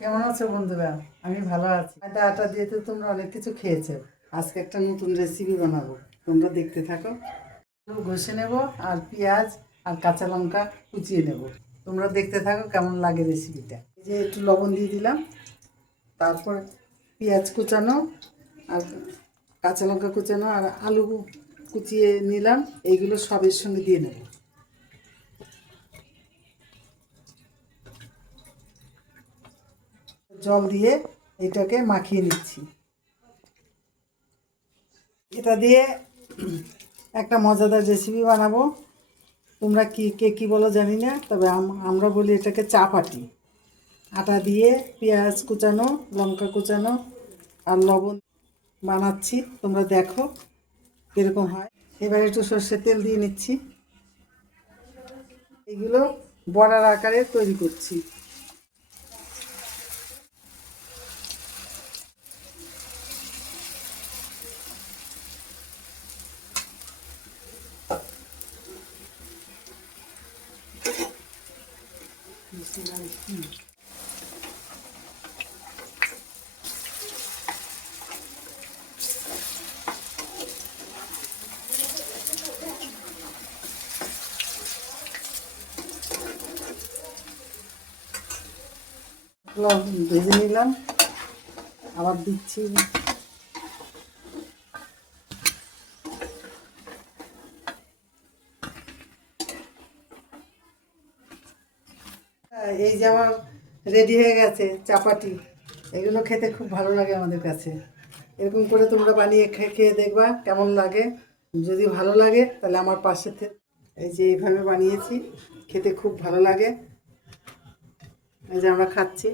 কেমন আছো বন্ধুরা? আমি ভালো আছি। আটা দিয়ে তো তোমরা অনেক কিছু খেয়েছো। আজকে একটা নতুন রেসিপি বানাবো, তোমরা দেখতে থাকো। ঘষে নেব আর পেঁয়াজ আর কাঁচা লঙ্কা কুচিয়ে নেব। তোমরা দেখতে থাকো কেমন লাগে রেসিপিটা। এই যে একটু লবণ দিয়ে দিলাম, তারপর পেঁয়াজ কুচানো আর কাঁচা লঙ্কা কুচানো আর আলু কুচিয়ে নিলাম, এইগুলো সবের সঙ্গে দিয়ে নেব। জল দিয়ে এটাকে মাখিয়ে নিচ্ছি। এটা দিয়ে একটা মজাদার রেসিপি বানাবো। তোমরা কে কী বলো জানি না, তবে আমরা বলি এটাকে চাপাটি। আটা দিয়ে পেঁয়াজ কুচানো, লঙ্কা কুচানো আর লবণ বানাচ্ছি, তোমরা দেখো কীরকম হয়। এবার একটু সর্ষের তেল দিয়ে নিচ্ছি। এগুলো বড়ার আকারে তৈরি করছি। ভেজে নিলাম, আবার দিচ্ছি। এই যে আমার রেডি হয়ে গেছে চাপাটি। এগুলো খেতে খুব ভালো লাগে আমাদের কাছে। এরকম করে তোমরা বানিয়ে খেয়ে দেখবা কেমন লাগে। যদি ভালো লাগে তাহলে আমার পাশে এই যে এইভাবে বানিয়েছি, খেতে খুব ভালো লাগে। এই যে আমরা খাচ্ছি।